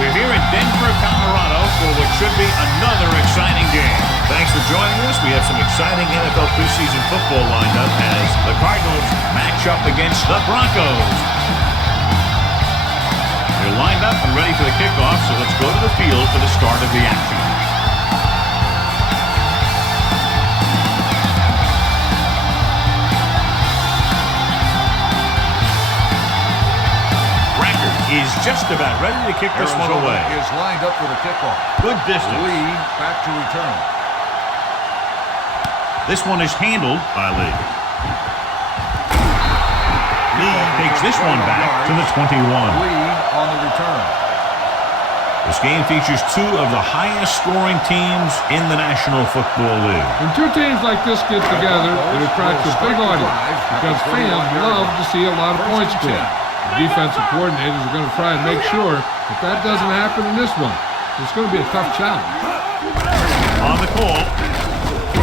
We're here in Denver, Colorado for what should be another exciting game. Thanks for joining us. We have some exciting NFL preseason football lined up as the Cardinals match up against the Broncos. They're lined up and ready for the kickoff, so let's go to the field for the start of the action. He's just about ready to kick this one away. Is lined up for the kickoff. Good distance. Lee back to return. This one is handled by Lee. Lee takes this one back to the 21. Lee on the return. This game features two of the highest scoring teams in the National Football League. When two teams like this get together, it attracts a big audience because fans love to see a lot of points scored. The defensive coordinators are going to try and make sure that doesn't happen in this one. It's going to be a tough challenge. On the call,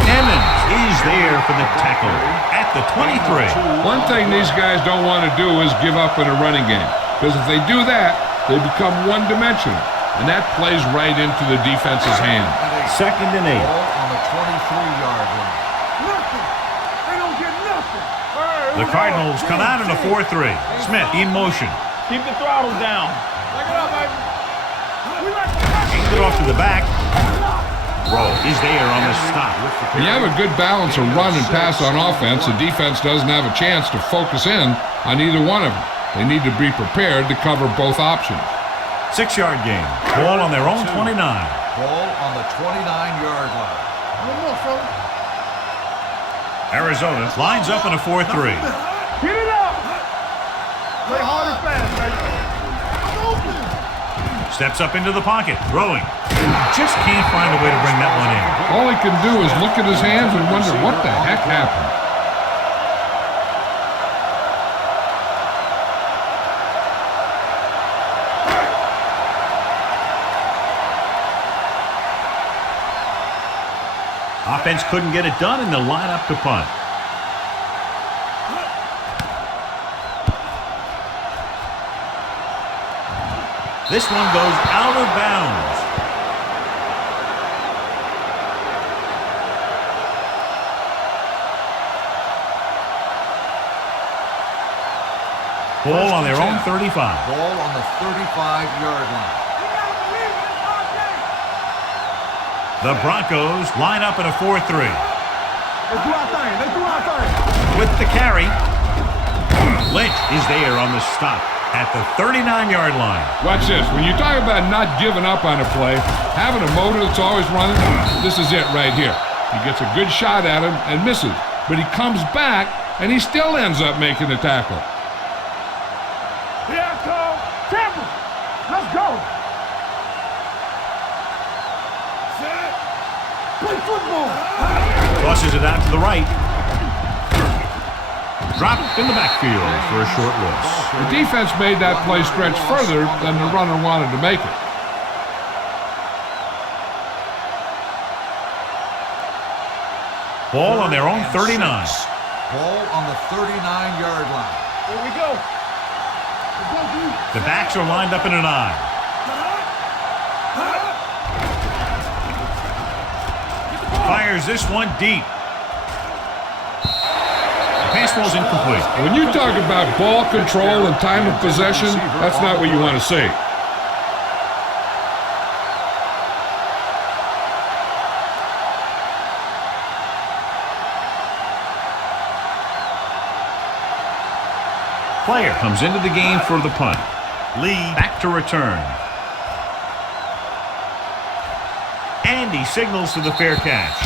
Emmons is there for the tackle at the 23. One thing these guys don't want to do is give up in a running game, because if they do that, they become one-dimensional, and that plays right into the defense's hand. 2nd and 8. Ball on the 23-yard line. The Cardinals come out in a 4-3. Smith in motion. Keep the throttle down. Hands it off to the back. Rowe is there on the stop. When you have a good balance of run and pass on offense, the defense doesn't have a chance to focus in on either one of them. They need to be prepared to cover both options. 6-yard gain. Ball on their own 29. Ball on the 29-yard line. Arizona lines up in a 4-3. Get it up. Play hard and fast, baby. Steps up into the pocket, throwing. Just can't find a way to bring that one in. All he can do is look at his hands and wonder what the heck happened. Offense couldn't get it done, and they'll line up to punt. This one goes out of bounds. Ball on their own 35. Ball on the 35-yard line. The Broncos line up in a 4-3. Let's do our thing. Let's do our thing. With the carry, Lynch is there on the stop at the 39-yard line. Watch this. When you talk about not giving up on a play, having a motor that's always running, this is it right here. He gets a good shot at him and misses, but he comes back and he still ends up making the tackle. Here comes Temple. Let's go. Set. Play football. Tosses it out to the right. Dropped in the backfield for a short loss. The defense made that play stretch further than the runner wanted to make it. Ball on their own 39. Ball on the 39-yard line. Here we go. The backs are lined up in an I. Fires this one deep. The pass ball's incomplete. When you talk about ball control and time of possession, that's not what you want to see. Player comes into the game for the punt. Lee back to return. And he signals to the fair catch.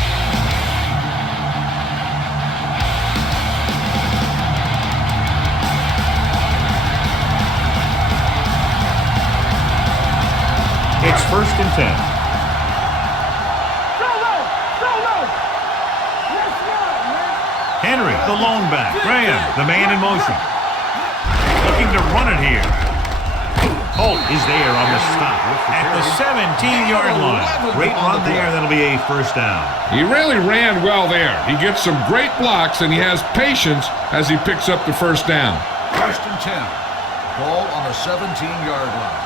It's 1st and 10. Henry, the lone back. Graham, the man in motion. Looking to run it here. Holt is there on the stop at the 17-yard line. Great run there. That'll be a first down. He really ran well there. He gets some great blocks, and he has patience as he picks up the first down. 1st and 10. Ball on the 17-yard line.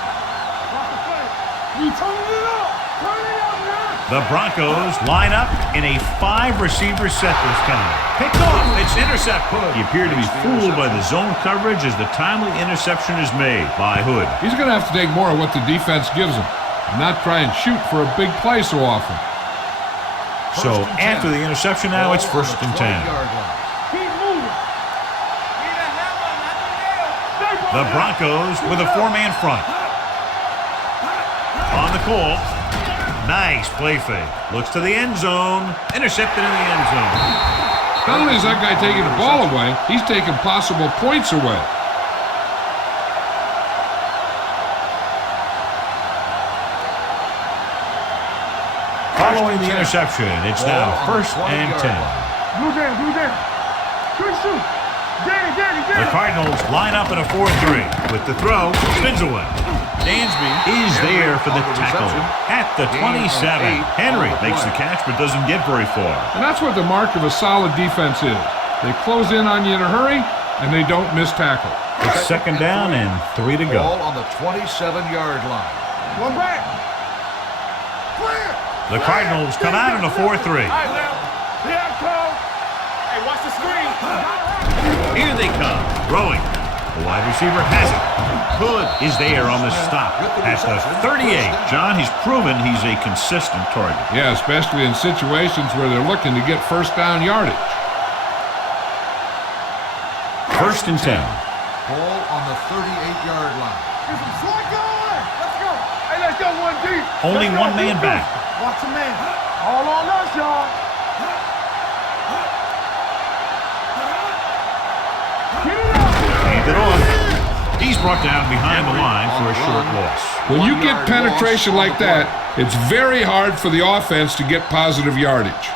We turning it up. Turn it up, man. The Broncos line up in a 5-receiver set this time. Picked off. It's intercept. He appeared to be fooled by the zone coverage as the timely interception is made by Hood. He's going to have to take more of what the defense gives him and not try and shoot for a big play so often. So after the interception now, it's 1st and 10. Keep moving. The Broncos with a 4-man front. On the call. Nice play fake. Looks to the end zone. Intercepted in the end zone. Not only is that guy taking the ball away, he's taking possible points away. Following the interception, it's now 1st and 10. Blue down, blue down. Good shoot. Danny, Danny, Danny. The Cardinals line up in a 4-3. With the throw, spins away. Dansby is there for the tackle at the 27. Henry makes the catch but doesn't get very far. And that's what the mark of a solid defense is. They close in on you in a hurry, and they don't miss tackle. It's 2nd down and 3 to go. Ball on the 27-yard line. One back. Clear. The Cardinals come out in a 4-3. All right, now. Here I come. Hey, watch the screen. Here they come. Throwing. The wide receiver has it. Hood is there on the stop at the 38. John, he's proven he's a consistent target. Yeah, especially in situations where they're looking to get 1st down yardage. 1st and 10. Ball on the 38-yard line. Get some slack going. Let's go. Hey, let's go one deep. Only Let's go. one man back. Watch the man. All on us, y'all. Get it up. Hand it off. He's brought down behind the line for a short loss. When you get penetration like that, it's very hard for the offense to get positive yardage.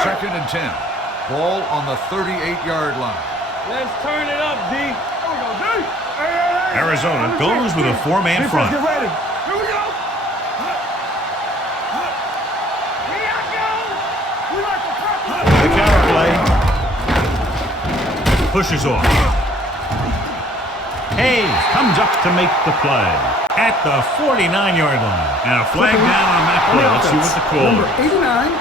2nd and 10. Ball on the 38-yard line. Let's turn it up, D. Here we go, D. Hey. Arizona goes with a 4-man front. Get ready. Here we go. Here I go. We like the press. The counter play. Pushes off. Hayes comes up to make the play at the 49-yard line. And a flag down on that play. Let's see what the call is. 89.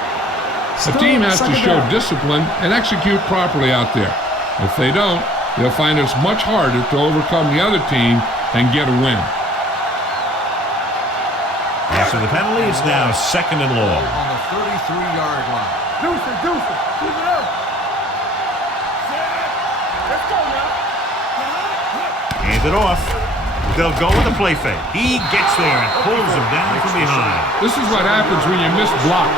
A team has to show discipline and execute properly out there. If they don't, they'll find it's much harder to overcome the other team and get a win. After the penalty, it's now 2nd and long. On the 33-yard line. Deuce it. Keep it up. Let's go now. Hand it off. They'll go with the play fake. He gets there and pulls him down from behind. This is what happens when you miss block.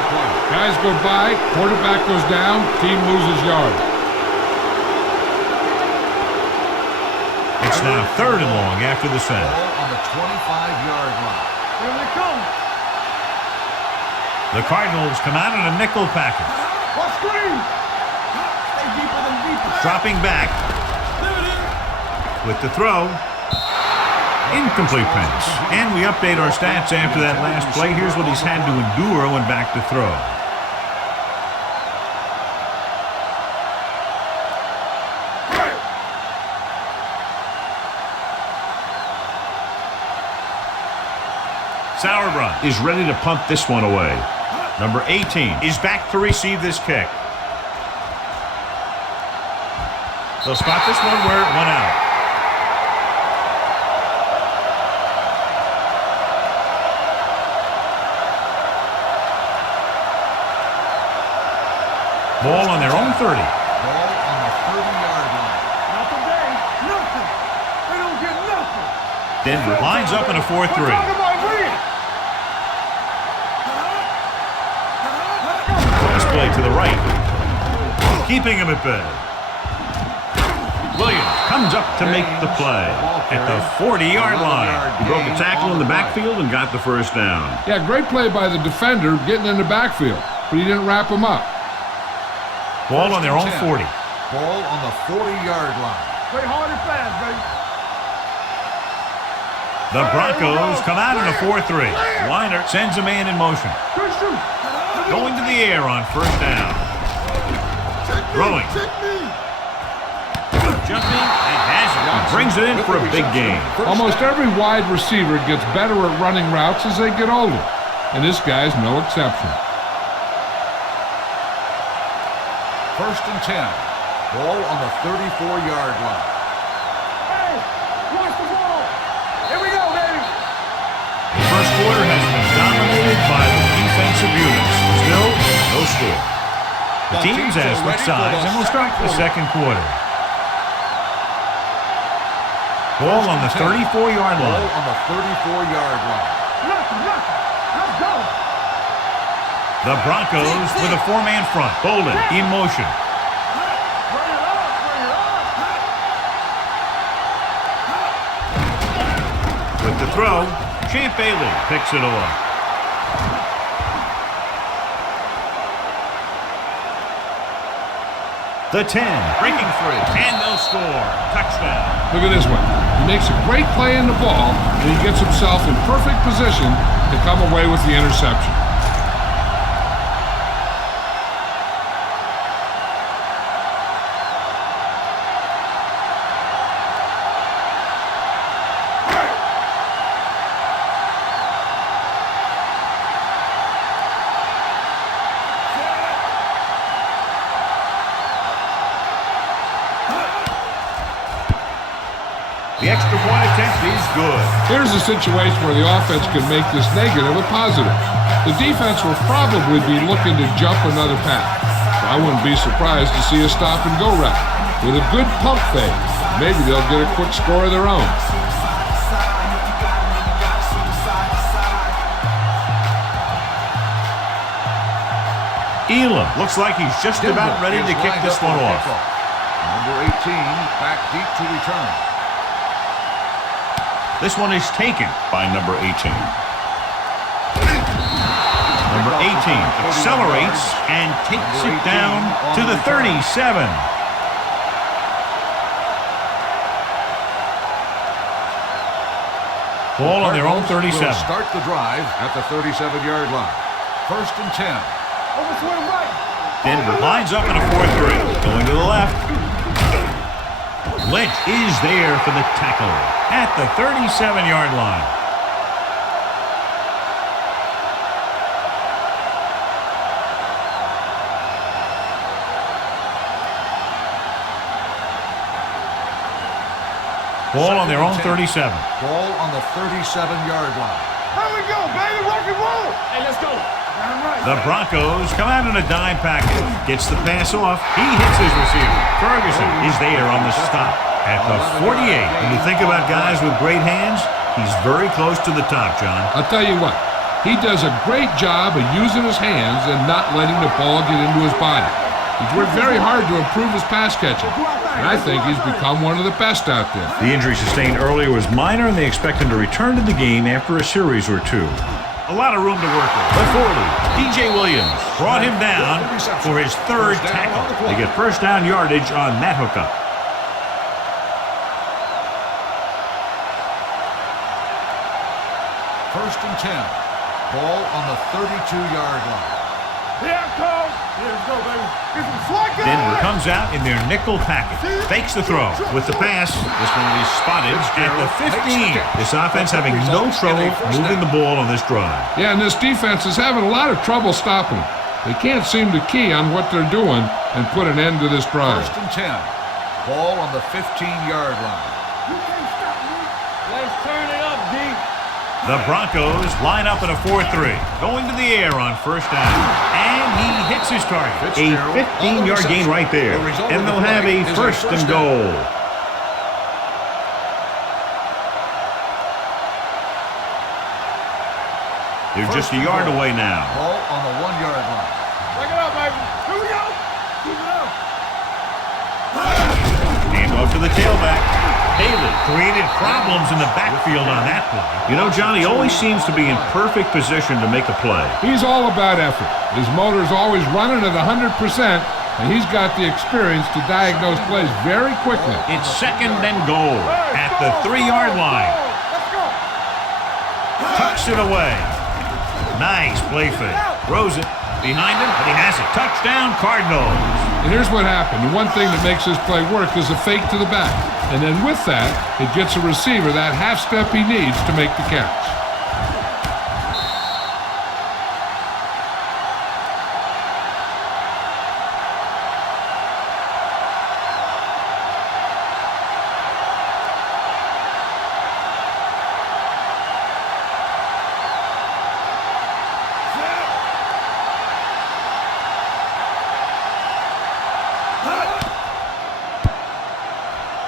Guys go by, quarterback goes down, team loses yards. It's now 3rd and long after the set. Ball on the 25-yard line. Here they come. The Cardinals come out in a nickel package. What screen? Stay deeper than deeper. Dropping back. With the throw. Incomplete pass. And we update our stats after that last play. Here's what he's had to endure when back to throw. Sauerbrunn is ready to punt this one away. Number 18 is back to receive this kick. They'll spot this one where it went out. Ball on their own 30. Ball on the 30-yard line. Not today. Nothing. They don't get nothing. Denver lines up in a 4-3. Talk about win. This play to the right. Keeping him at bay. Williams comes up to make the play at the 40-yard line. He broke the tackle in the backfield and got the 1st down. Yeah, great play by the defender getting in the backfield, but he didn't wrap him up. Ball on their own 40. Ball on the 40-yard line. Play hard and fast, baby. The Broncos come out in a 4-3. Weiner sends a man in motion. Good shoot. Going to the air on 1st down. Throwing. Jumping and has it. Brings it in for a big gain. Almost every wide receiver gets better at running routes as they get older, and this guy's no exception. 1st and 10. Ball on the 34-yard line. Hey, watch the ball. Here we go, baby. The first quarter has been dominated by the defensive units. Still, no score. The teams have switched sides, and we'll start the second quarter. Ball on the 34-yard line. Ball on the 34-yard line. Let's go. The Broncos with a four-man front. Bolden in motion. Bring it up. With the throw, Champ Bailey picks it off. The 10, breaking free, and they'll score. Touchdown. Look at this one. He makes a great play in the ball, and he gets himself in perfect position to come away with the interception. The extra point attempt is good. Here's a situation where the offense can make this negative a positive. The defense will probably be looking to jump another pass. So I wouldn't be surprised to see a stop-and-go route. With a good pump fake, maybe they'll get a quick score of their own. Elam looks like he's just about ready to kick this one off. Number 18 back deep to return. This one is taken by number 18. Number 18 accelerates and takes it down to the 37. Ball on their own 37. Start the drive at the 37-yard line. 1st and 10. Over to the right. Denver lines up in a 4-3. Going to the left. Lynch is there for the tackle at the 37-yard line. Ball on their own 37. Ball on the 37-yard line. Here we go, baby. Rock and roll. Hey, let's go. The Broncos come out in a dime package. Gets the pass off. He hits his receiver. Ferguson is there on the stop at the 48. When you think about guys with great hands, he's very close to the top, John. I'll tell you what, he does a great job of using his hands and not letting the ball get into his body. He's worked very hard to improve his pass catching, and I think he's become one of the best out there. The injury sustained earlier was minor, and they expect him to return to the game after a series or two. A lot of room to work with. The 40, DJ Williams, brought him down for his third tackle. They get first down yardage on that hookup. First and 10. Ball on the 32-yard line. Here it comes. Let's go, baby. It's a flag. Denver comes out in their nickel package. Fakes the throw with the pass. This one is spotted at the 15. This offense having no trouble moving the ball on this drive. Yeah, and this defense is having a lot of trouble stopping them. They can't seem to key on what they're doing and put an end to this drive. First and 10. Ball on the 15-yard line. You can't stop me. Let's turn it up, D. The Broncos line up in a 4-3. Going to the air on first down. And he hits his target. A 15-yard gain right there. And they'll have a first and goal. They're just a yard away now. Ball on the 1-yard line. Break it up, baby. Here we go. Keep it up. Hand off to the tailback. Haley created problems in the backfield on that play. You know, John, he always seems to be in perfect position to make a play. He's all about effort. His motor's always running at 100%, and he's got the experience to diagnose plays very quickly. It's second and goal at the 3-yard line. Let's go. Tucks it away. Nice play fake. Throws it behind him, but he has it. Touchdown, Cardinals. And here's what happened. The one thing that makes this play work is a fake to the back. And then with that, it gets a receiver that half step he needs to make the catch.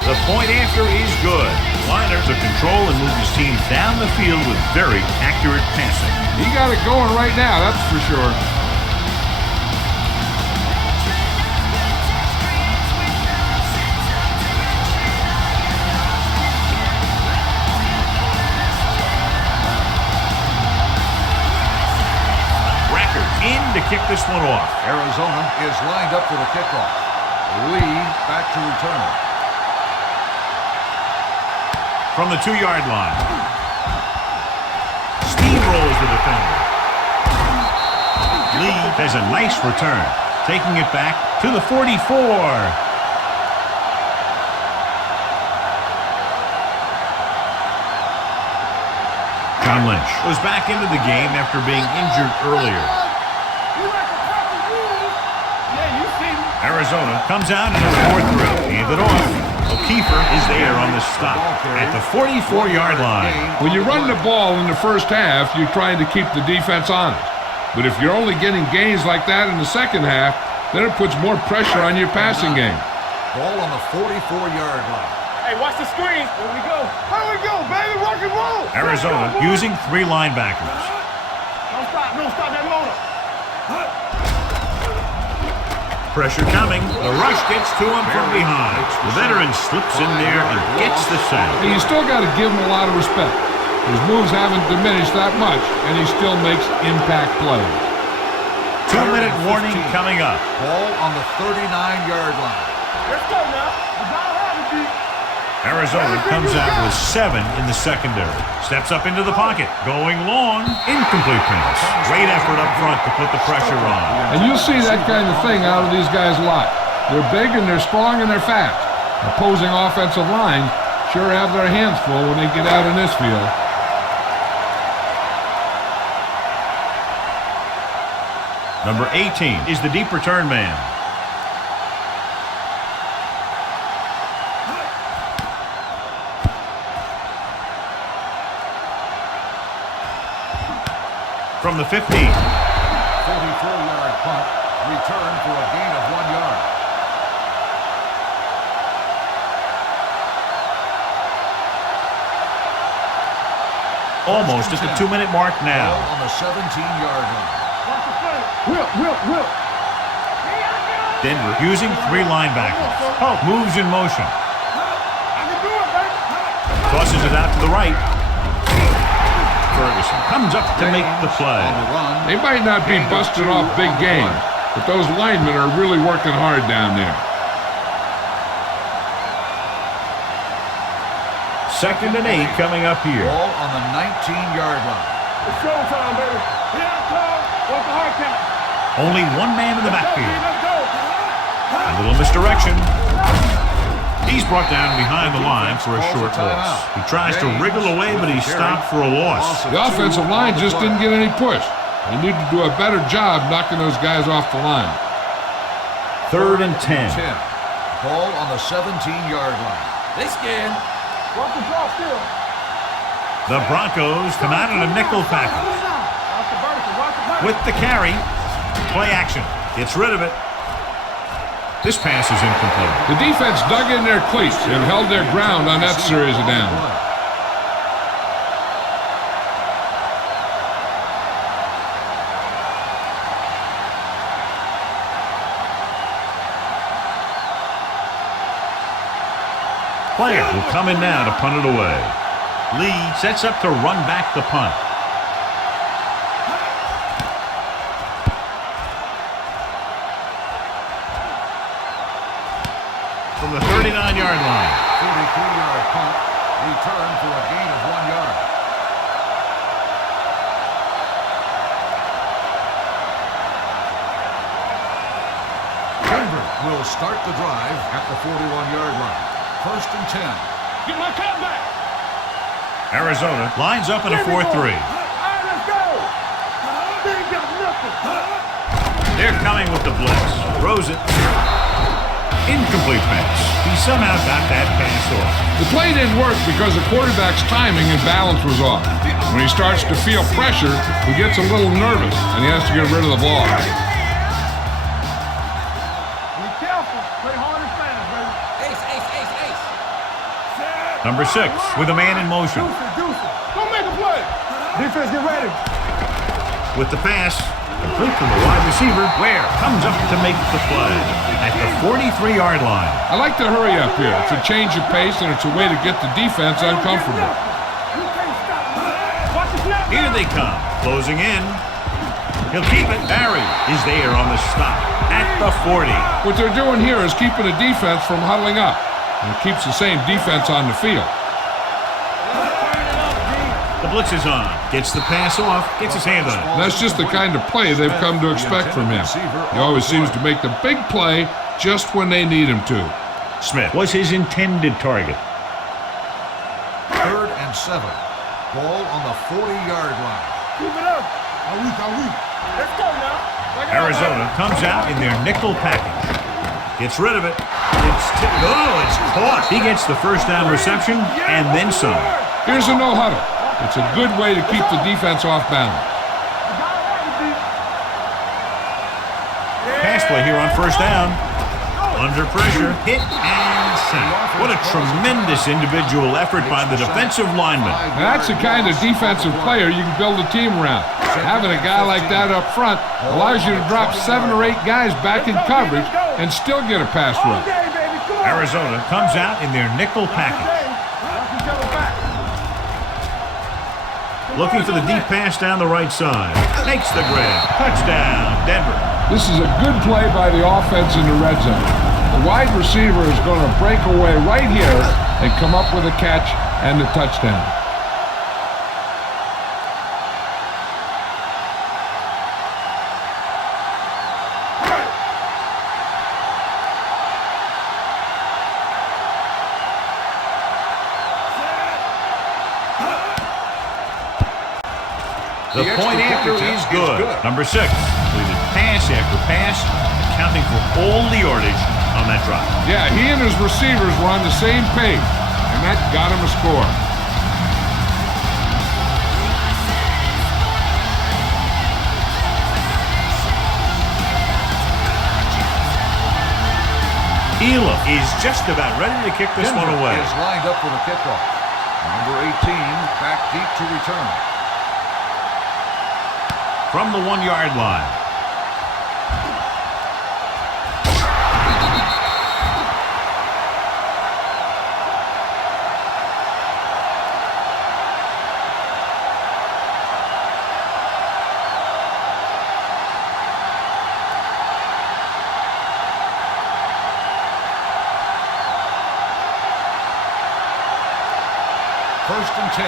The point after is good. Liner took control and moved his team down the field with very accurate passing. He got it going right now, that's for sure. Racker in to kick this one off. Arizona is lined up for the kickoff. Lee back to return. From the 2-yard line. Steamrolls the defender. Lee has a nice return, taking it back to the 44. John Lynch was back into the game after being injured earlier. Arizona comes out in the 4th round. Hand it off. Kiefer is there on the stop at the 44-yard line. When you run the ball in the first half, you're trying to keep the defense honest. But if you're only getting gains like that in the second half, then it puts more pressure on your passing game. Ball on the 44-yard line. Hey, watch the screen. Here we go. Here we go, baby. Rock and roll. Arizona using 3 linebackers. Don't stop that motor. Pressure coming. The rush gets to him from behind. The veteran slips in there and gets the sack. And you still got to give him a lot of respect. His moves haven't diminished that much, and he still makes impact plays. 2-minute warning coming up. Ball on the 39-yard line. Let's go now. The ball has to be. Arizona comes out with 7 in the secondary. Steps up into the pocket. Going long. Incomplete pass. Great effort up front to put the pressure on. And you'll see that kind of thing out of these guys a lot. They're big and they're strong and they're fast. Opposing offensive lines sure have their hands full when they get out in this field. Number 18 is the deep return man. From the 15. 44-yard punt. Return for a gain of 1 yard. Almost at the 2-minute mark now. Ball on the 17-yard line. Will. Denver using 3 linebackers. Pope moves in motion. I can do it, baby. Tosses it out to the right. Ferguson comes up to make the play. On the run. They might not be busted off big games, but those linemen are really working hard down there. 2nd and 8 coming up here. Ball on the 19-yard line. It's showtime, baby. Here I come. What's the hard count? Only 1 man in the backfield. Let's go. A little misdirection. He's brought down behind the line for a short loss. He tries to wriggle away, but he's stopped for a loss. The offensive line just didn't get any push. They need to do a better job knocking those guys off the line. 3rd and 10. Ball on the 17-yard line. They scared. Walk the ball still. The Broncos come out in a nickel package. With the carry, play action. Gets rid of it. This pass is incomplete. The defense dug in their cleats and held their ground on that series of downs. Player will come in now to punt it away. Lee sets up to run back the punt. From the 39-yard line. 43-yard punt. Return for a gain of 1 yard. Denver will start the drive at the 41-yard line. First and 10. Get my cut back. Arizona lines up in a 4-3. All right, let's go. They ain't got nothing. They're coming with the blitz. Throws it. Incomplete pass. He somehow got that pass off. The play didn't work because the quarterback's timing and balance was off. When he starts to feel pressure, he gets a little nervous, and he has to get rid of the ball. Be careful. Play hard and fast, baby. Number 6 with a man in motion. Deuce it. Don't make a play. Defense, get ready. With the pass, complete from the wide receiver. Ware comes up to make the play at the 43-yard line. I like to hurry up here. It's a change of pace, and it's a way to get the defense uncomfortable. You can't stop me. Watch the snap. Here they come, closing in. He'll keep it. Barry is there on the stop at the 40. What they're doing here is keeping the defense from huddling up, and it keeps the same defense on the field. The blitz is on. Gets the pass off. Gets his hand on it. And that's just the kind of play they've come to expect from him. He always seems to make the big play just when they need him to. Smith was his intended target. 3rd and 7. Ball on the 40-yard line. Keep it up. Are we? Let's go now. Arizona comes out in their nickel package. Gets rid of it. It's caught. He gets the first down reception and then some. Here's a no huddle. It's a good way to keep the defense off balance. Pass play here on first down. Under pressure, hit and sack. What a tremendous individual effort by the defensive lineman. Now that's the kind of defensive player you can build a team around. Having a guy like that up front allows you to drop 7 or 8 guys back in coverage and still get a pass rush. Arizona comes out in their nickel package. Looking for the deep pass down the right side. Makes the grab. Touchdown, Denver. This is a good play by the offense in the red zone. The wide receiver is going to break away right here and come up with a catch and the touchdown. The point after is good. Number 6, completed pass after pass, accounting for all the yardage on that drive. Yeah, he and his receivers were on the same page, and that got him a score. Elam is just about ready to kick this one away. Is lined up for the kickoff. Number 18 back deep to return. From the 1-yard line. First and 10.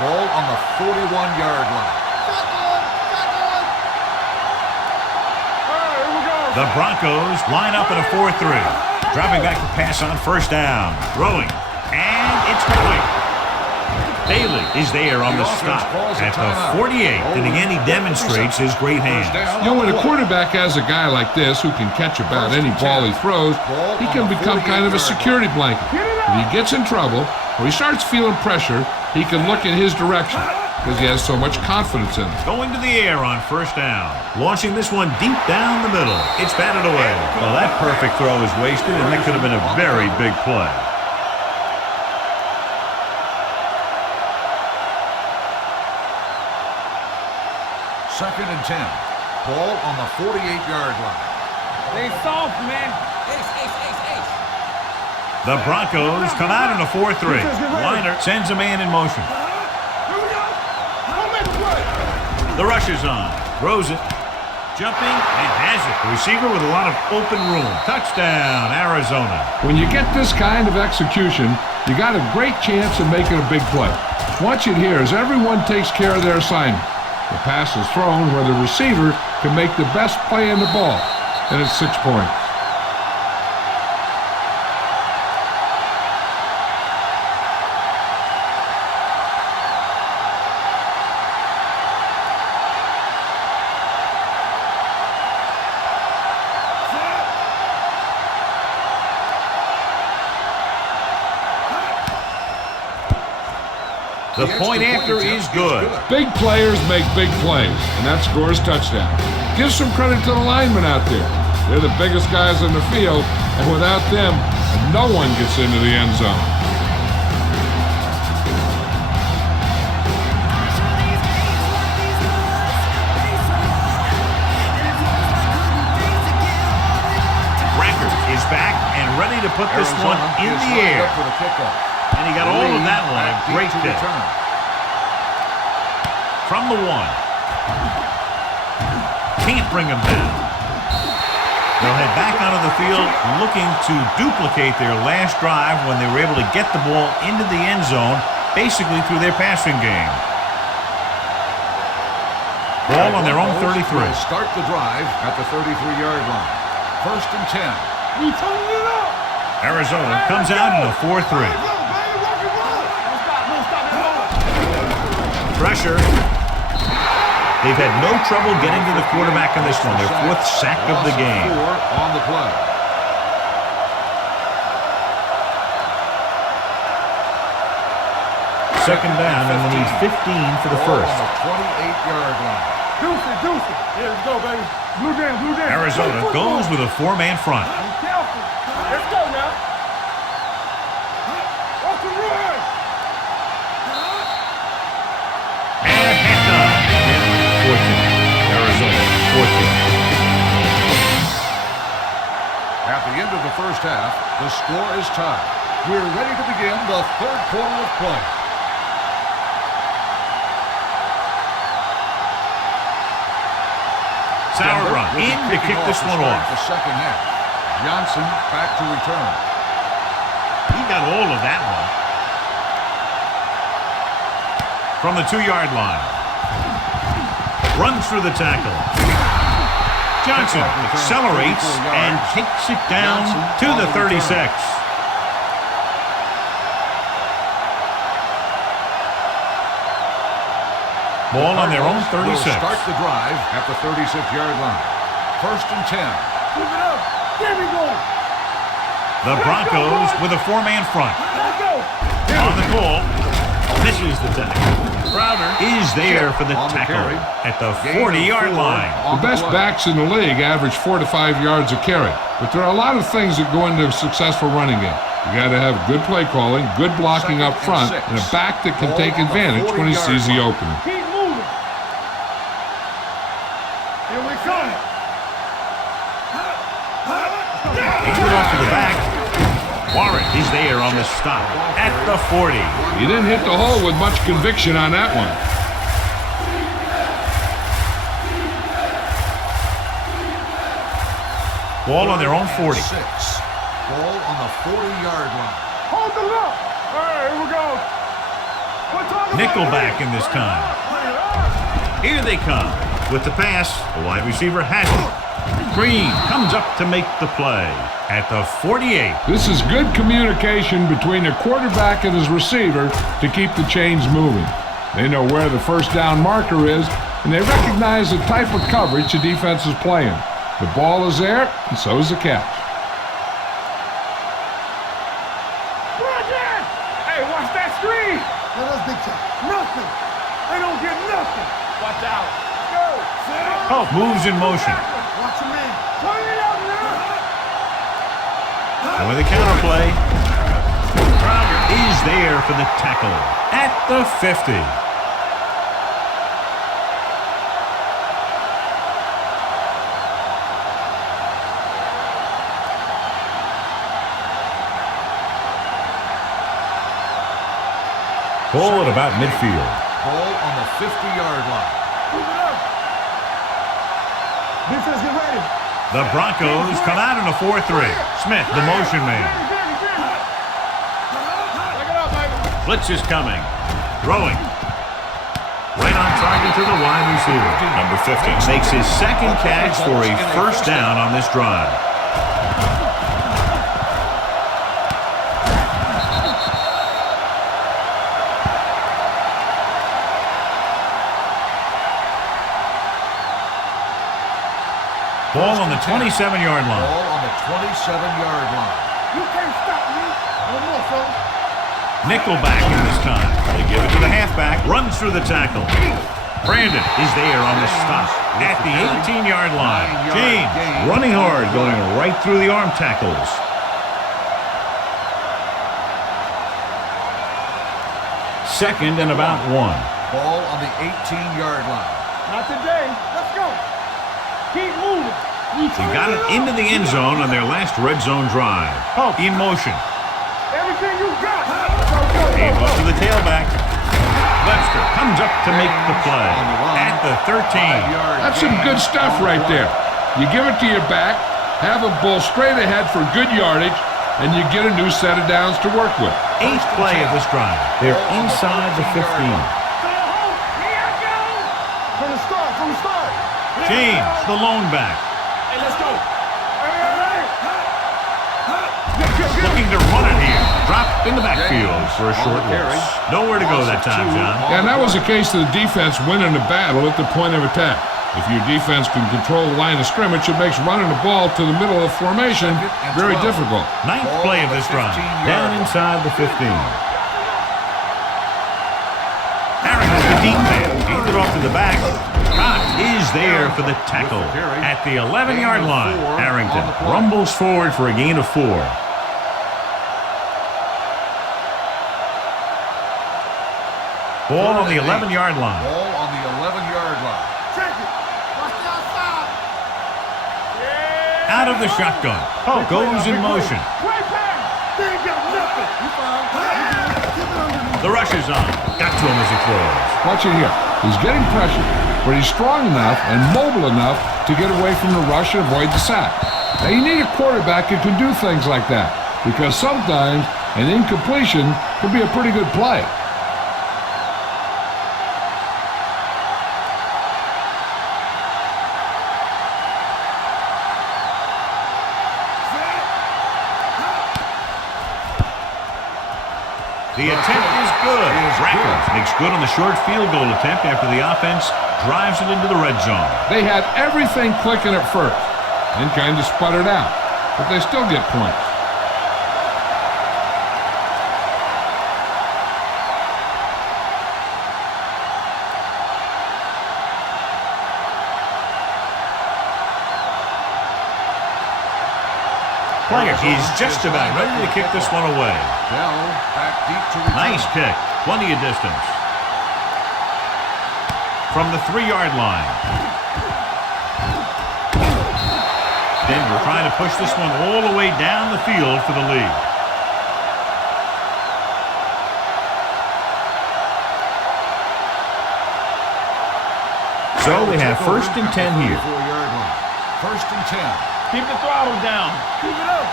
Ball on the 41-yard line. The Broncos line up in a 4-3. Dropping back to pass on first down. Throwing. And it's complete. Bailey is there on the stop at the 48. And again, he demonstrates his great hands. You know, when a quarterback has a guy like this who can catch about any ball he throws, he can become kind of a security blanket. If he gets in trouble or he starts feeling pressure, he can look in his direction because he has so much confidence in him. Going to the air on first down. Launching this one deep down the middle. It's batted away. Well, that perfect throw is wasted, and that could have been a very big play. Second and 10. Ball on the 48-yard line. They soft, man. The Broncos come out in a 4-3. Liner sends a man in motion. Here we go. Don't make a play. The rush is on. Throws it. Jumping and has it. The receiver with a lot of open room. Touchdown, Arizona. When you get this kind of execution, you got a great chance of making a big play. Watch it here as everyone takes care of their assignment. The pass is thrown where the receiver can make the best play in the ball, and it's 6 points. The point after is good. Big players make big plays, and that scores touchdown. Give some credit to the linemen out there. They're the biggest guys in the field, and without them, no one gets into the end zone. Is back and ready to put this one in the air. And he got all of that one. A great pick. From the 1. Can't bring him down. They'll head back onto the field looking to duplicate their last drive when they were able to get the ball into the end zone, basically through their passing game. Ball on their own 33. Start the drive at the 33-yard line. 1st and 10. Arizona comes out in a 4-3. Pressure. They've had no trouble getting to the quarterback in this one. Their 4th sack of the game. On the play. Second down, and they need 15 for the first. On the 28-yard line. Deuce it. Here we go, baby. Blue down. Arizona goes with a 4-man front. Careful. Let's go now. Off the run. And halftime. 14. Arizona, 14. At the end of the first half, the score is tied. We're ready to begin the 3rd quarter of play. Sauer run in to kick this one off. The second half. Johnson back to return. He got all of that one. From the 2-yard line. Runs through the tackle. Johnson accelerates and takes it down to the 36. Ball on their own 36. Start the drive at the 36-yard line. 1st and 10. Move it up. There we go. The Broncos with a 4-man front. Let's go. On the call. Misses the tackle. Crowder is there for the tackle at the 40-yard line. The best backs in the league average 4 to 5 yards a carry. But there are a lot of things that go into a successful running game. You got to have good play calling, good blocking up front, and a back that can take advantage when he sees the opening. Keep moving. Here we come. He put off to the back. Warren is there on the stop at the 40. He didn't hit the hole with much conviction on that one. Ball on their own 40. 6. Ball on the 40-yard line. Hold the look. All right, here we go. Nickelback in this time. Here they come. With the pass, the wide receiver has it. Green comes up to make the play at the 48. This is good communication between the quarterback and his receiver to keep the chains moving. They know where the first down marker is, and they recognize the type of coverage the defense is playing. The ball is there, and so is the catch. Hey, watch that screen. Let us big time. Nothing. They don't get nothing. Watch out. Go. Pope moves in motion. Watch your man. Turn it up now. And with a counterplay, Crowder is there for the tackle at the 50. Ball at about midfield. Ball on the 50-yard line. Move it up. Defense, get ready. The Broncos come out in a 4-3. Smith, the motion man. Take it up, baby. Blitz is coming. Throwing. Right on target to the wide receiver. Number 50 makes his second catch for a first down on this drive. Ball on the 27-yard line. Ball on the 27-yard line. You can't stop me. No more, fellas. Nickelback in this time. They give it to the halfback. Runs through the tackle. Brandon is there on the stop at the 18-yard line. James running hard, going right through the arm tackles. Second and about 1. Ball on the 18-yard line. Not today. Let's go. Keep moving. They got it into the end zone on their last red zone drive. In motion. Everything you got. Gave up to the tailback. Webster comes up to make the play at the 13. That's some good stuff right there. You give it to your back, have a bull straight ahead for good yardage, and you get a new set of downs to work with. 8th play of this drive. They're inside the 15. From the start. James, the lone back. Hey, let's go. Looking to run it here. Dropped in the backfield for a short loss. Nowhere to go that time, John. Yeah, and that was a case of the defense winning the battle at the point of attack. If your defense can control the line of scrimmage, it makes running the ball to the middle of the formation very difficult. 9th play of this drive. Down inside the 15. Aaron is the deep man. Hands it off to the back. Cox is there for the tackle at the 11-yard line. Arrington rumbles forward for a gain of 4. Ball on the 11-yard line. Ball on the 11-yard line. Check it. Watch the outside. Out of the shotgun. Goes in motion. Play pass. They ain't got nothing. You fine. Keep it underneath. The rush is on. Got to him as he throws. Watch it here. He's getting pressure, but he's strong enough and mobile enough to get away from the rush and avoid the sack. Now, you need a quarterback who can do things like that, because sometimes an incompletion can be a pretty good play. The attempt is good. Rackers makes good on the short field goal attempt after the offense drives it into the red zone. They had everything clicking at first and kind of sputtered out, but they still get points. Player is just about ready to kick this one away. Bell back deep to return. Nice kick. Plenty of distance. From the 3-yard line. Denver trying to push this one all the way down the field for the lead. So we have 1st and 10 here. 4-yard line. 1st and 10. Keep the throttle down. Keep it up.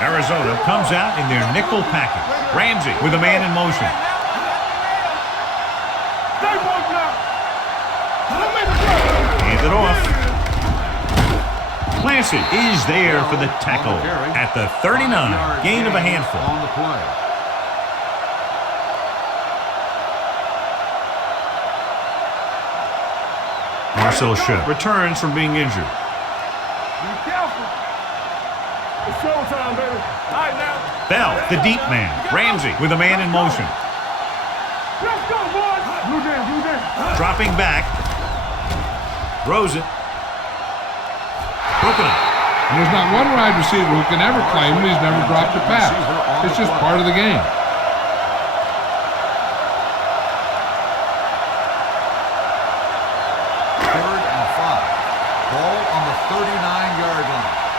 Arizona comes out in their nickel package. Ramsey with a man in motion. Stay woke now. Don't make the throw. Hands it off. Clancy is there for the tackle at the 39. Gain of a handful. On the play. Marcel Schiff returns from being injured. Be careful. It's showtime, baby. All right, now. Bell, the deep man. Ramsey with a man in motion. Let's go, boys. Blue down. Dropping back. Throws it. Broken up. And there's not one wide receiver who can ever claim that he's never dropped a pass. It's just part of the game.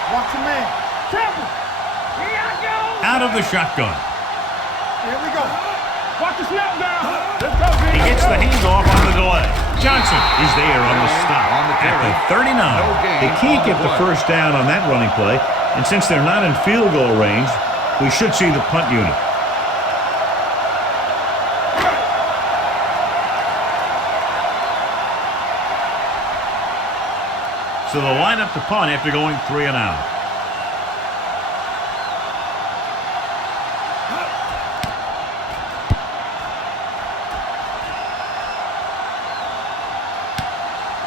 Watch your man. Temple. Here I go. Out of the shotgun. Here we go. Watch the snap down. Let's go, Jimmy. He gets the handoff on the delay. Johnson is there on the stop at the 39. They can't get the first down on that running play, and since they're not in field goal range, we should see the punt unit. So they'll line up to punt after going 3 and out.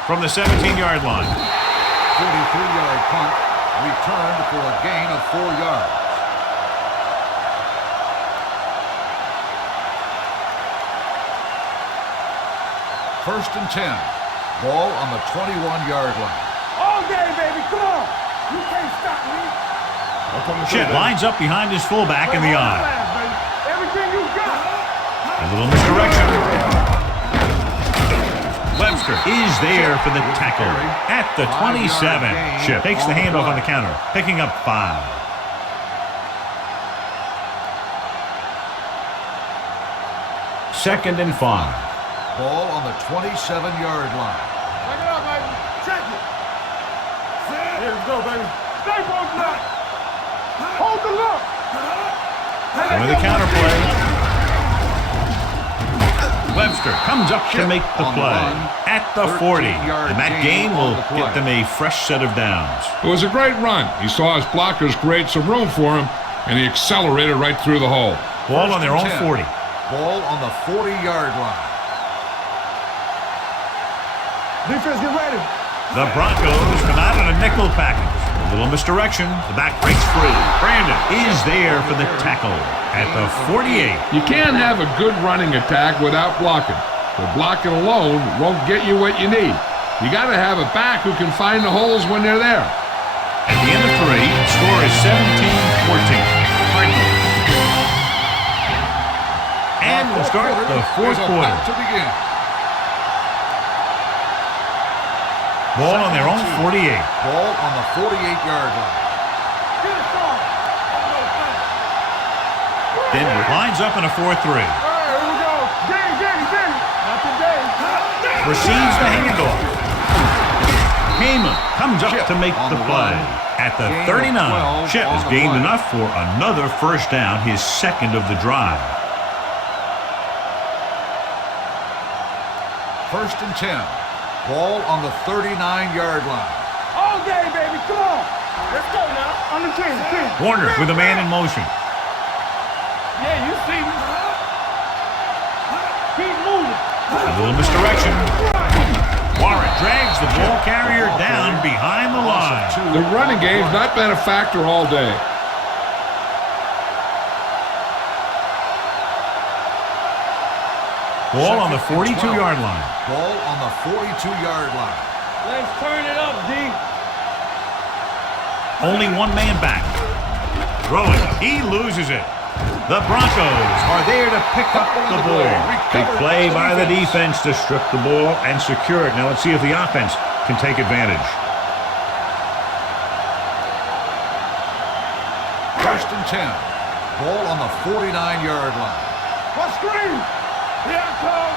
From the 17-yard line. 43-yard punt, returned for a gain of 4 yards. First and 10. Ball on the 21-yard line. All day, baby. Come on. You can't stop me. Shit lines up behind his fullback in the eye. Everything you got. A little misdirection. Webster is there for the tackle at the 27. Chip takes the handoff on the counter, picking up 5. Second and 5. Ball on the 27-yard line. Check it out, baby. Check it. Here we go, baby. Stay on that. Hold the look. And with the counter play, Webster comes up to make the play at the 40. And that gain will get them a fresh set of downs. It was a great run. He saw his blockers create some room for him, and he accelerated right through the hole. Ball on their own 40. Ball on the 40-yard line. Defense, get ready. The Broncos come out in a nickel package. A little misdirection. The back breaks free. Brandon is there for the tackle at the 48. You can't have a good running attack without blocking. But blocking alone won't get you what you need. You got to have a back who can find the holes when they're there. At the end of 3, the score is 17-14. Cardinals. And we'll start the fourth quarter. To begin. Ball on their own 48. Ball on the 48-yard line. Denver lines up in a 4-3. All right, here we go. Get it. Not today. Receives the handoff. Heyman comes up to make the play. At the 39, Chet has gained enough for another first down, his second of the drive. First and 10. Ball on the 39-yard line. All day, baby. Come on. Let's go now. On the 10. Warner with a man in motion. Yeah, you see me. Keep moving. A little misdirection. Warren drags the ball carrier down behind the line. The running game's not been a factor all day. Ball on the 42-yard line. Ball on the 42-yard line. Let's turn it up, D. Only one man back. Throwing. He loses it. The Broncos are there to pick up the ball. Big play by the defense to strip the ball and secure it. Now let's see if the offense can take advantage. First and 10. Ball on the 49-yard line. What screen? Here I come.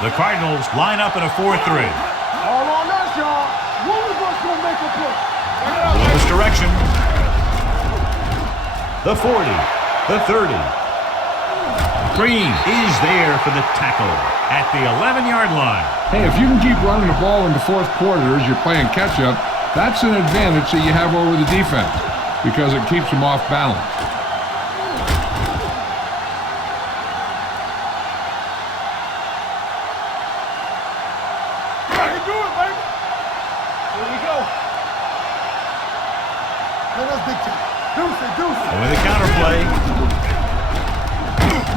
The Cardinals line up in a 4-3. All on us, y'all. One of us gonna make a play. A little misdirection. The 40. The 30. Green is there for the tackle at the 11-yard line. Hey, if you can keep running the ball in the fourth quarter as you're playing catch-up, that's an advantage that you have over the defense because it keeps them off balance. And with a counterplay,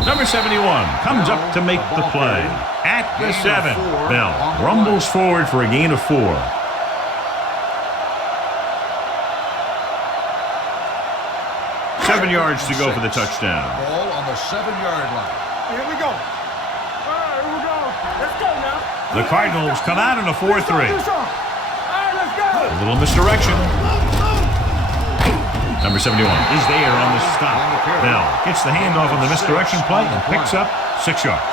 number 71 comes up to make the play. At the 7, Bell rumbles forward for a gain of 4. Seven yards to go for the touchdown. Ball on the 7-yard line. Here we go. All right, here we go. Let's go now. The Cardinals come out in a 4-3. All right, let's go. A little misdirection. Number 71 is there on the stop. Bell gets the handoff on the misdirection play and picks up 6 yards.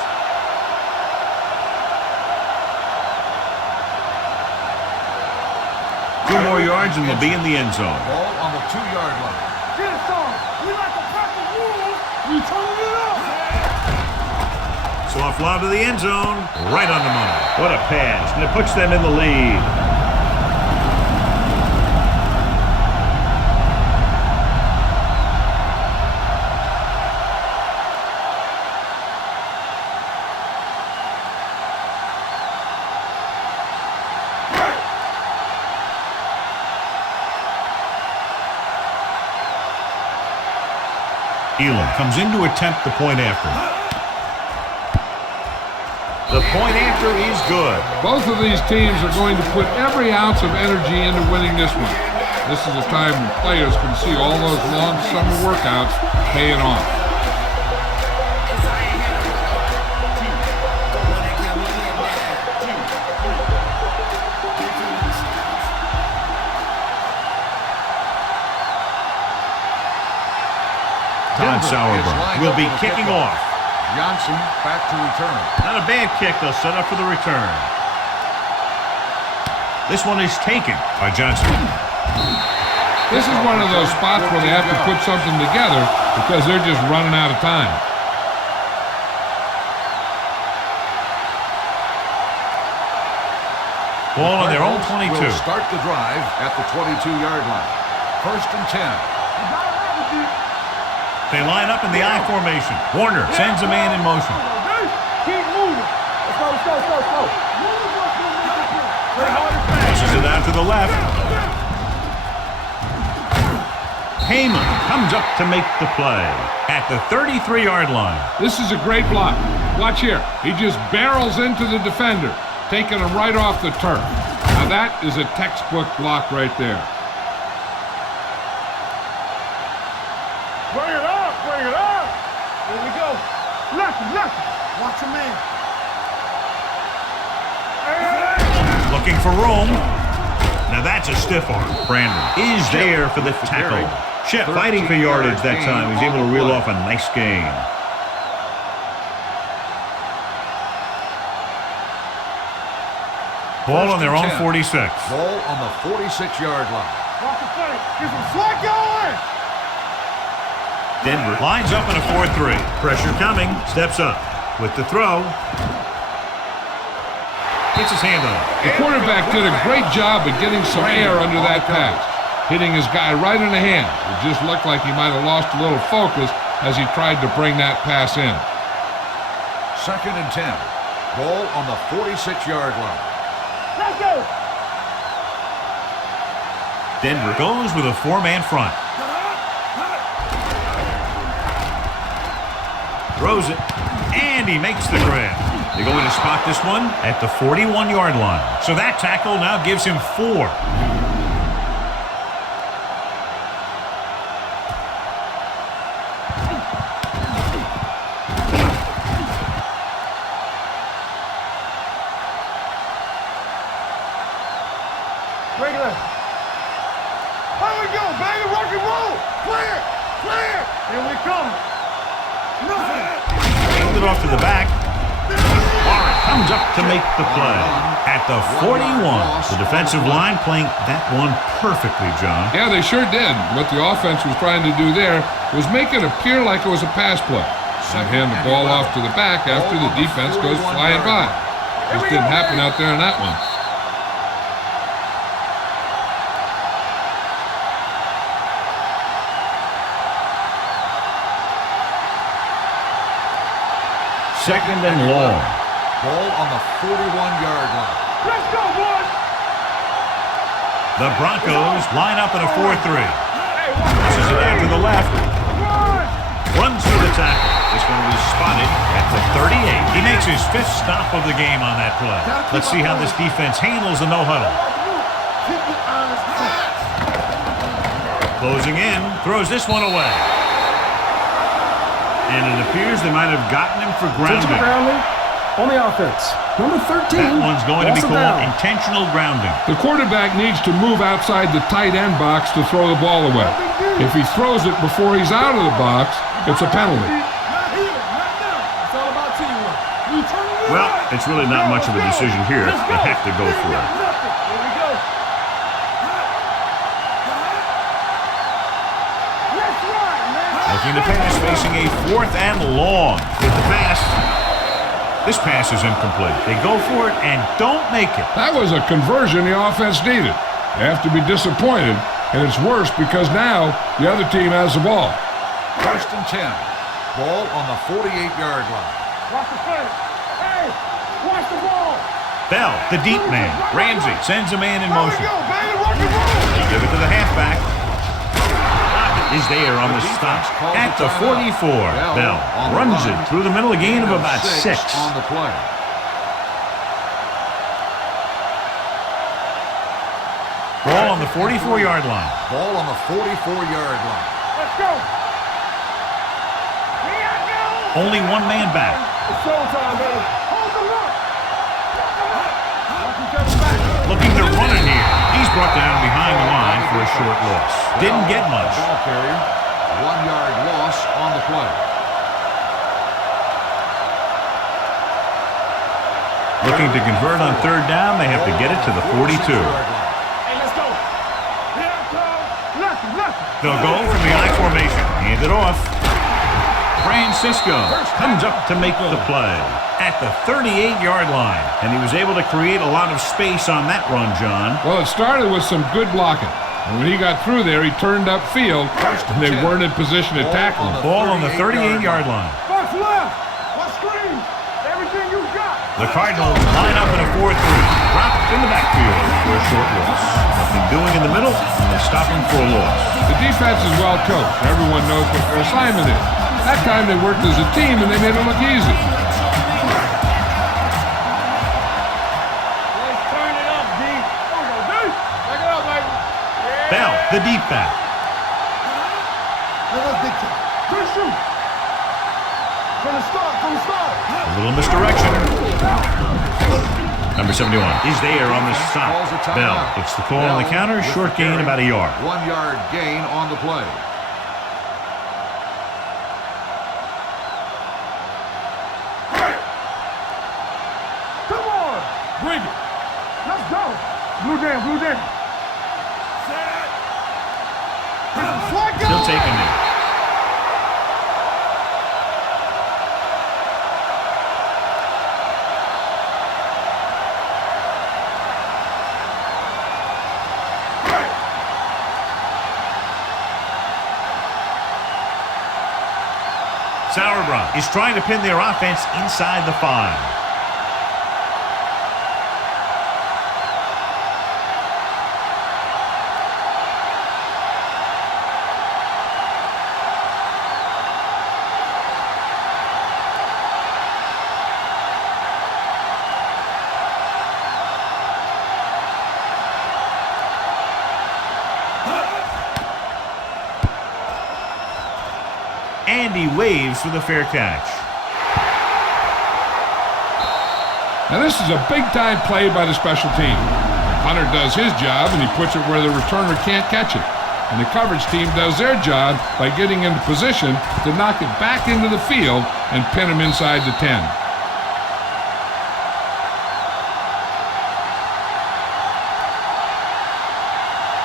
Two more yards and they'll be in the end zone. Ball on the 2-yard line. Get it on. We like a practice rule. We turn it up. Soft lob to the end zone. Right on the money. What a pass. And it puts them in the lead. Elam comes in to attempt the point after. The point after is good. Both of these teams are going to put every ounce of energy into winning this one. This is a time when players can see all those long summer workouts paying off. Todd Sauerbrunn will be kicking off. Johnson back to return. Not a bad kick. They'll set up for the return. This one is taken by Johnson. This is one of those spots where they have to put something together because they're just running out of time. Ball on their own 22. Will start the drive at the 22-yard line. 1st and 10. They line up in the I formation. Warner sends a man in motion. Keep moving. Let's go. Pushes it out to the left. Heyman comes up to make the play at the 33-yard line. This is a great block. Watch here. He just barrels into the defender, taking him right off the turf. Now that is a textbook block right there. Bring it up. Here we go. Left. Watch him in. Looking for room. Now that's a stiff arm. Brandon is there for the tackle. Shep fighting for yardage that time. He's able to reel off a nice gain. Ball on their own 46. Ball on the 46-yard line. Watch the play. Get some slack going. Denver lines up in a 4-3. Pressure coming. Steps up with the throw. Gets his hand on it. The quarterback did a great job of getting some air under that pass, hitting his guy right in the hand. It just looked like he might have lost a little focus as he tried to bring that pass in. 2nd and 10. Ball on the 46-yard line. Let's go. Denver goes with a 4-man front. Throws it, and he makes the grab. They're going to spot this one at the 41-yard line. So that tackle now gives him 4. Regular. Here we go, baby. Rock and roll. Clear. Here we come. Nothing. Handed it off to the back. Warren comes up to make the play at the 41. The defensive line playing that one perfectly, John. Yeah, they sure did. What the offense was trying to do there was make it appear like it was a pass play and hand the ball off to the back after the defense goes flying by. This didn't happen out there in that one. Second and long. Ball on the 41-yard line. Let's go, boys. The Broncos line up in a 4-3. Pushes it out to the left. Runs through the tackle. This one will be spotted at the 38. He makes his 5th stop of the game on that play. Let's see how this defense handles the no-huddle. Closing in. Throws this one away. And it appears they might have gotten him for grounding. On the offense. Number 13. That one's going to be called intentional grounding. The quarterback needs to move outside the tight end box to throw the ball away. If he throws it before he's out of the box, it's a penalty. It's all about teamwork. Well, it's really not much of a decision here. They have to go for it. Here we go. Let's ride, man. Looking to pass, facing a 4th and long with the pass. This pass is incomplete. They go for it and don't make it. That was a conversion the offense needed. They have to be disappointed, and it's worse because now the other team has the ball. 1st and 10. Ball on the 48-yard line. Watch the play. Hey, watch the ball. Bell, the deep man. Ramsey sends a man in motion. Here we go, baby. Rock and roll. They give it to the halfback. Is there on the stop at the 44. Bell runs it through the middle, a gain of about 6. On the play. 44-yard line. Ball on the 44-yard line. Let's go. Only one man back. It's showtime, baby. Hold the look. Watch each other back. Looking to run it here. He's brought down behind the line for a short loss. Didn't get much. Ball carrier. 1-yard loss on the play. Looking to convert on third down. They have to get it to the 42. Hey, let's go. Here it comes. Nothing. They'll go from the I formation. Hand it off. Francisco comes up to make the play at the 38-yard line. And he was able to create a lot of space on that run, John. Well, it started with some good blocking. And when he got through there, he turned upfield, and they weren't in position to tackle him. Ball on the 38-yard line. What's left? What screen? Everything you got. The Cardinals line up in a 4-3. Dropped in the backfield for a short loss. Nothing doing in the middle, and they stop him for a loss. The defense is well coached. Everyone knows what their assignment is. That time they worked as a team, and they made it look easy. Let's turn it up, D. Come on, D. Take it up, baby. Yeah. Bell, the deep back. Let's big time. Good shoot. From the start. A little misdirection. Number 71 is there on the stop. Bell gets the call on the counter. Short gain, about a yard. 1-yard gain on the play. Come on. Bring it. Let's go. Blue down. Set. Flag He'll take a knee. Sauerbrunn is trying to pin their offense inside the 5. And he waves for the fair catch. Now this is a big-time play by the special team. Hunter does his job, and he puts it where the returner can't catch it. And the coverage team does their job by getting into position to knock it back into the field and pin him inside the 10.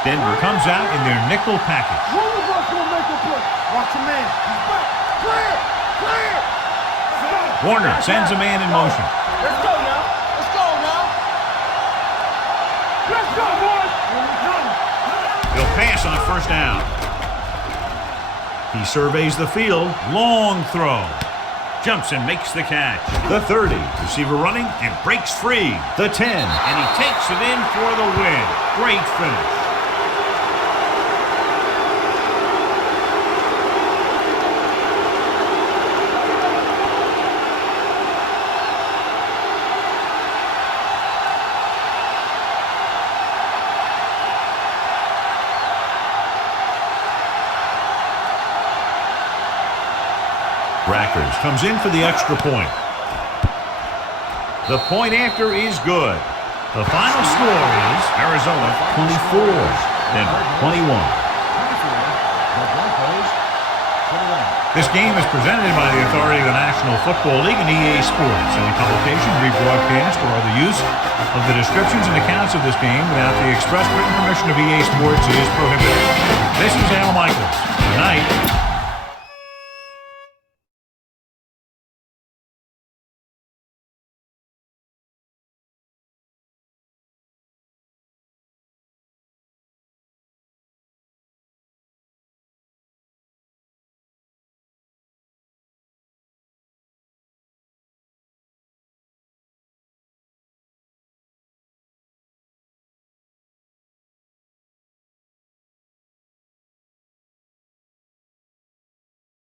Denver comes out in their nickel package. One of us will make a play. Watch a man. He's back. Clear. Warner sends a man in motion. Let's go now. Let's go, boys. Here we come. He'll pass on first down. He surveys the field. Long throw. Jumps and makes the catch. The 30. Receiver running and breaks free. The 10. And he takes it in for the win. Great finish. Rackers comes in for the extra point. The point after is good. The final score is Arizona 24, Denver 21. This game is presented by the authority of the National Football League and EA Sports. Any publication, rebroadcast, or other use of the descriptions and accounts of this game without the express written permission of EA Sports is prohibited. This is Al Michaels. Good night.